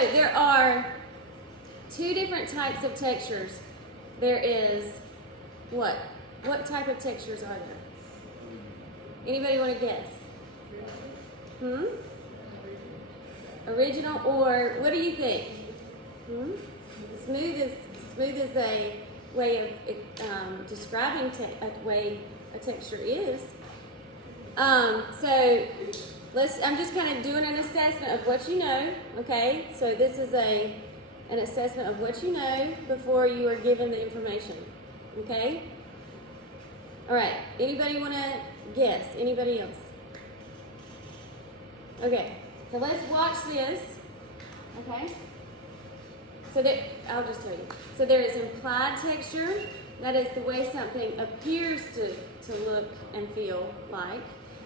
there are two different types of textures. There is what? What type of textures are there? Anybody want to guess? Original, or what do you think? Smooth is a way of describing a way a texture is. So I'm just kind of doing an assessment of what you know. Okay, so this is an assessment of what you know before you are given the information. Okay. All right. Anybody want to guess? Anybody else? Okay. So let's watch this. Okay. So I'll just tell you. So there is implied texture. That is the way something appears to look and feel like.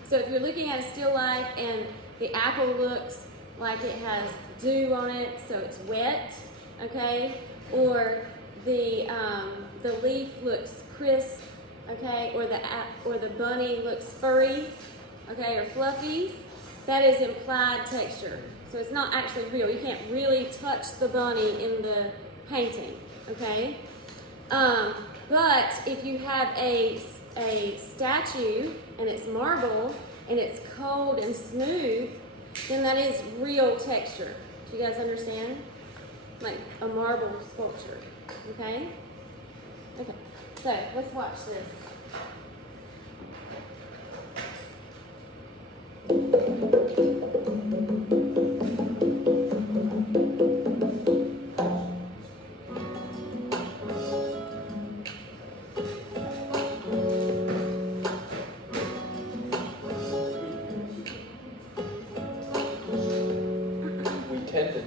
So if you're looking at a still life and the apple looks like it has dew on it, so it's wet, okay? Or the leaf looks crisp, okay? Or the bunny looks furry, okay, or fluffy. That is implied texture. So it's not actually real. You can't really touch the bunny in the painting, okay? But if you have a statue and it's marble and it's cold and smooth, then that is real texture. Do you guys understand? Like a marble sculpture, okay? Okay, so let's watch this.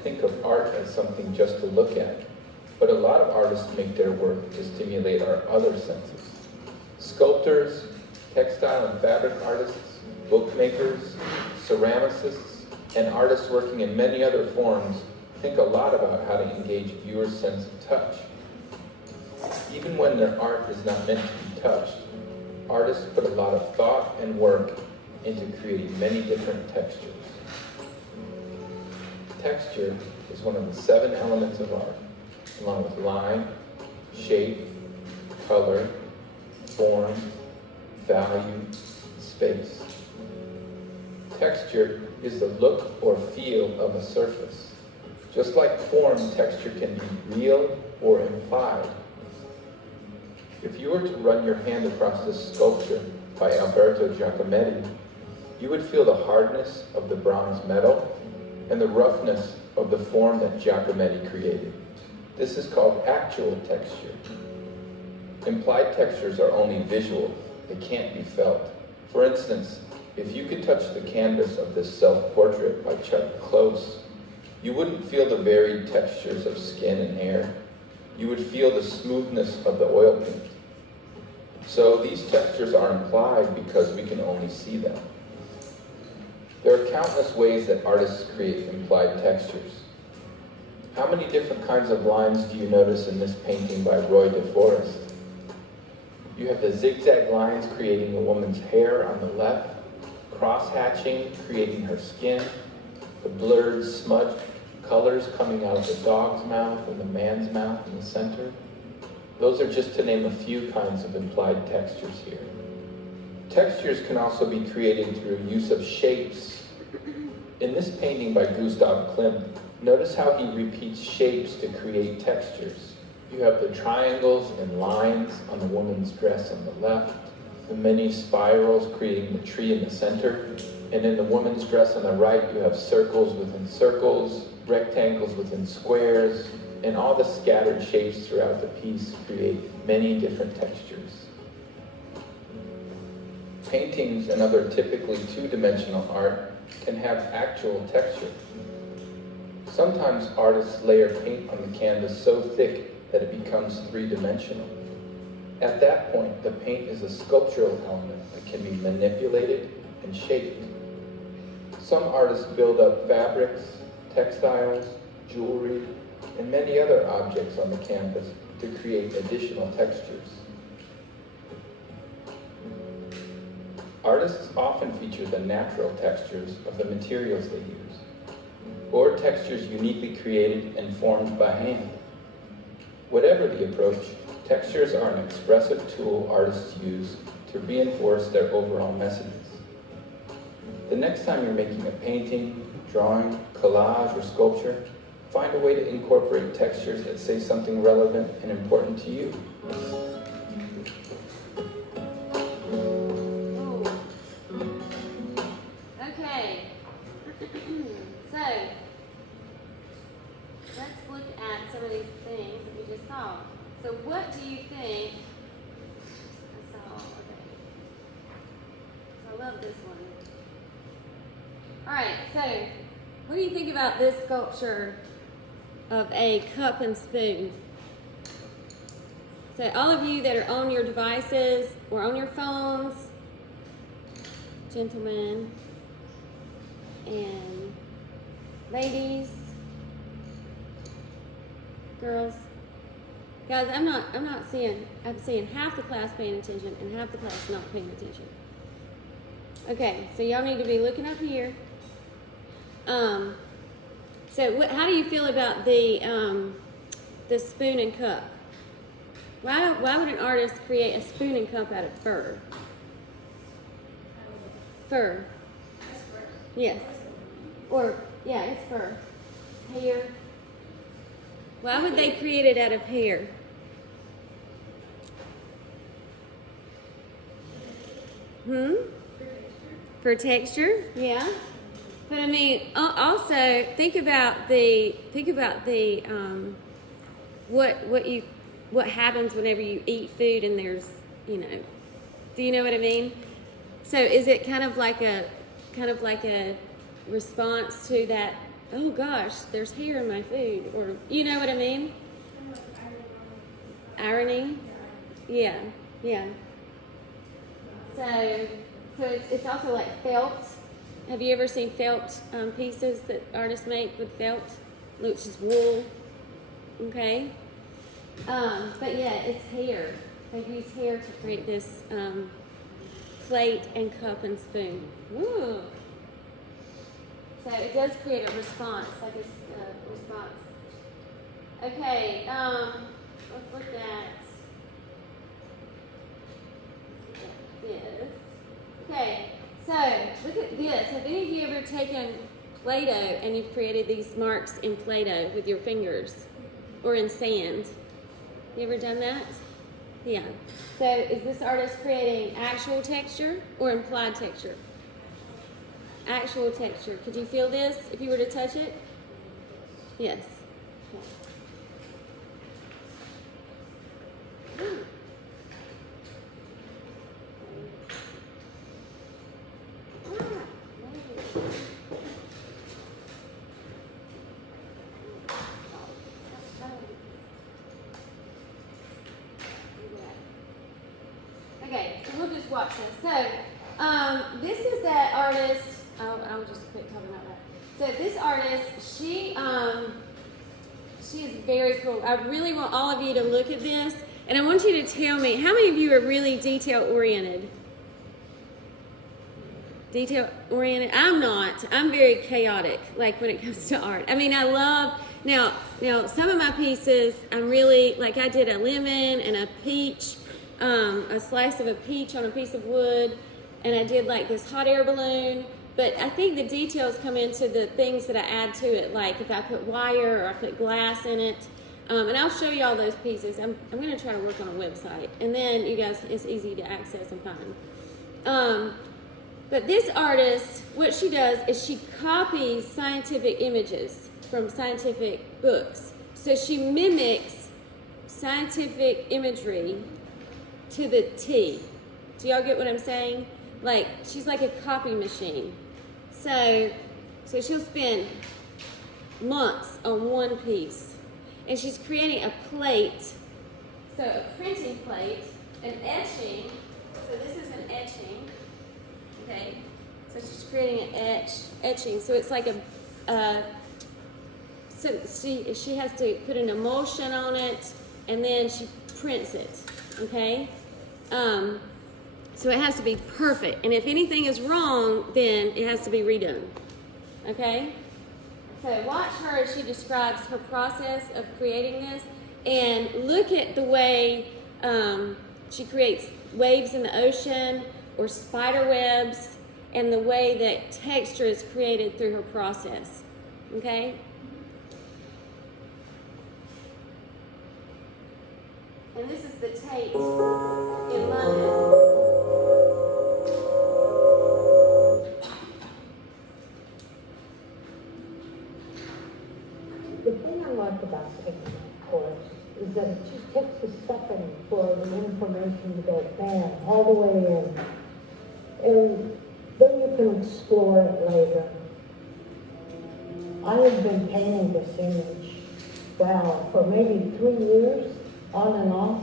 Think of art as something just to look at, but a lot of artists make their work to stimulate our other senses. Sculptors, textile and fabric artists, bookmakers, ceramicists, and artists working in many other forms think a lot about how to engage viewers' sense of touch. Even when their art is not meant to be touched, artists put a lot of thought and work into creating many different textures. Texture is one of the 7 elements of art, along with line, shape, color, form, value, space. Texture is the look or feel of a surface. Just like form, texture can be real or implied. If you were to run your hand across this sculpture by Alberto Giacometti, you would feel the hardness of the bronze metal and the roughness of the form that Giacometti created. This is called actual texture. Implied textures are only visual. They can't be felt. For instance, if you could touch the canvas of this self-portrait by Chuck Close, you wouldn't feel the varied textures of skin and hair. You would feel the smoothness of the oil paint. So these textures are implied because we can only see them. There are countless ways that artists create implied textures. How many different kinds of lines do you notice in this painting by Roy de Forest? You have the zigzag lines creating a woman's hair on the left, cross-hatching creating her skin, the blurred smudged colors coming out of the dog's mouth and the man's mouth in the center. Those are just to name a few kinds of implied textures here. Textures can also be created through use of shapes. In this painting by Gustav Klimt, notice how he repeats shapes to create textures. You have the triangles and lines on the woman's dress on the left, the many spirals creating the tree in the center, and in the woman's dress on the right you have circles within circles, rectangles within squares, and all the scattered shapes throughout the piece create many different textures. Paintings and other typically two-dimensional art can have actual texture. Sometimes artists layer paint on the canvas so thick that it becomes three-dimensional. At that point, the paint is a sculptural element that can be manipulated and shaped. Some artists build up fabrics, textiles, jewelry, and many other objects on the canvas to create additional textures. Artists often feature the natural textures of the materials they use. or textures uniquely created and formed by hand. Whatever the approach, textures are an expressive tool artists use to reinforce their overall messages. The next time you're making a painting, drawing, collage, or sculpture, find a way to incorporate textures that say something relevant and important to you. Ooh. Okay. So, let's look at some of these things that we just saw. So what do you think? I saw, okay. So I love this one. Alright, so what do you think about this sculpture of a cup and spoon? So all of you that are on your devices or on your phones, gentlemen and ladies, girls, guys, I'm seeing half the class paying attention and half the class not paying attention. Okay, so y'all need to be looking up here. So how do you feel about the spoon and cup? Why would an artist create a spoon and cup out of fur? Fur. Yes. Or, yeah, it's fur. Hair. Why would they create it out of hair? For texture, yeah. But I mean, also think about the what happens whenever you eat food and there's, do you know what I mean? So is it kind of like a response to that? Oh gosh, there's hair in my food, or you know what I mean? Ironing, yeah. So it's also like felt. Have you ever seen felt pieces that artists make with felt, which is wool? Okay. But yeah, it's hair. They use hair to create this plate and cup and spoon. Ooh. So it does create a response, like a response. Okay, let's look at this. Okay, so look at this. Have any of you ever taken Play-Doh and you've created these marks in Play-Doh with your fingers or in sand? You ever done that? Yeah. So is this artist creating actual texture or implied texture? Actual texture. Could you feel this if you were to touch it? Yes. Okay, so we'll just watch this. So, this is that artist. I'll just quit talking about that. So this artist, she is very cool. I really want all of you to look at this, and I want you to tell me how many of you are really detail oriented. Detail oriented. I'm not. I'm very chaotic. Like when it comes to art. I mean, I love. Now some of my pieces, I'm really like I did a lemon and a peach. A slice of a peach on a piece of wood, and I did like this hot air balloon. But I think the details come into the things that I add to it, like if I put wire or I put glass in it. And I'll show you all those pieces. I'm going to try to work on a website, and then you guys, it's easy to access and find. But this artist, what she does is she copies scientific images from scientific books. So she mimics scientific imagery to the T. Do y'all get what I'm saying? Like, she's like a copy machine. So she'll spend months on one piece. And she's creating a plate. So a printing plate, an etching. So this is an etching. Okay. So she's creating an etching. So it's like so she has to put an emulsion on it, and then she prints it. Okay. So it has to be perfect, and if anything is wrong, then it has to be redone. Okay? So watch her as she describes her process of creating this, and look at the way she creates waves in the ocean or spider webs, and the way that texture is created through her process. Okay? And this is the Tate in London. The thing I like about taking that course is that it just takes a second for the information to go bam, all the way in. And then you can explore it later. I have been painting this image, wow, for maybe 3 years, on and off.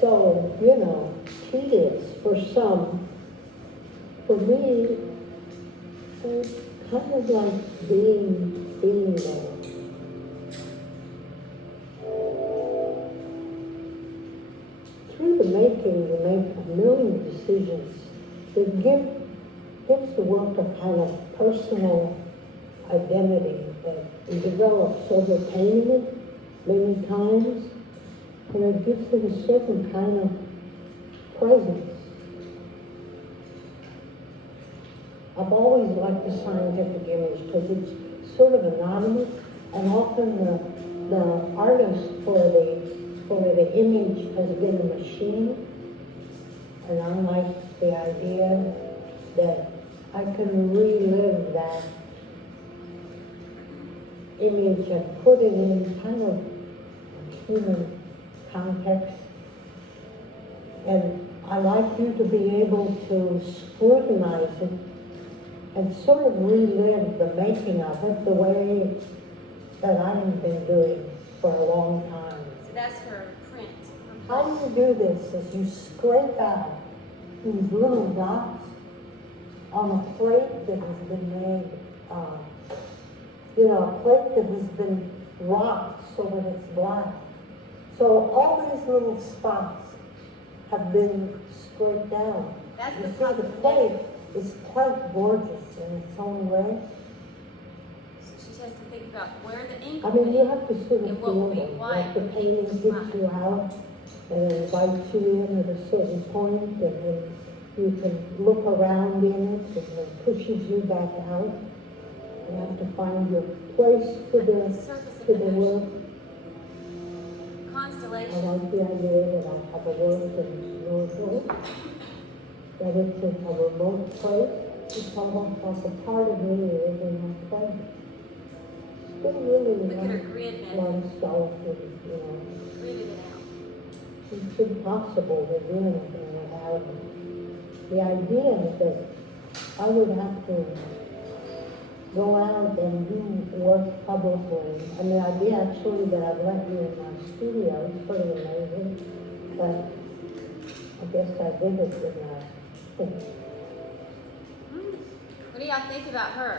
So, you know, tedious for some. For me, it's kind of like being there. Through the making, you make a million decisions that gives the work a kind of personal identity that you develop over painting it many times, and it gives it a certain kind of presence. I've always liked the scientific image because it's sort of anonymous, and often the artist for the image has been a machine, and I like the idea that I can relive that image and put it in kind of a human context. And I like you to be able to scrutinize it and sort of relive the making of it the way that I've been doing for a long time. So that's her print. How do you do this? Is you scrape out these little dots on a plate that has been made, a plate that has been rocked so that it's black. So all these little spots have been scraped down. That's You the see, the plate is quite gorgeous in its own way. So she has to think about where the ink I will mean, be. you have to sort of It won't feel be it, white, like the the painting ink is kicks white. you out and invites you in at a certain point, and then you can look around in it, and it pushes you back out. You have to find your place to The surface of the the ocean. work. I Constellation. like the idea that I have a work in Louisville, that it's in a remote place. It's almost like a part of me is in that place. Still really Look at her grid method. oneself, and, Gridded it out. it's impossible to do anything without it. The idea that I would have to go out and do work publicly, and the idea actually that I've let you in my studio is pretty amazing, but I guess I did it in a, What do y'all think about her?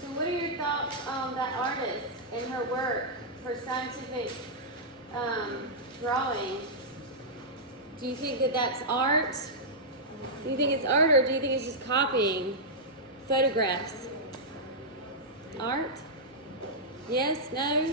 So what are your thoughts on that artist and her work, her scientific drawing? Do you think that that's art? Do you think it's art, or do you think it's just copying photographs? Art? Yes? No?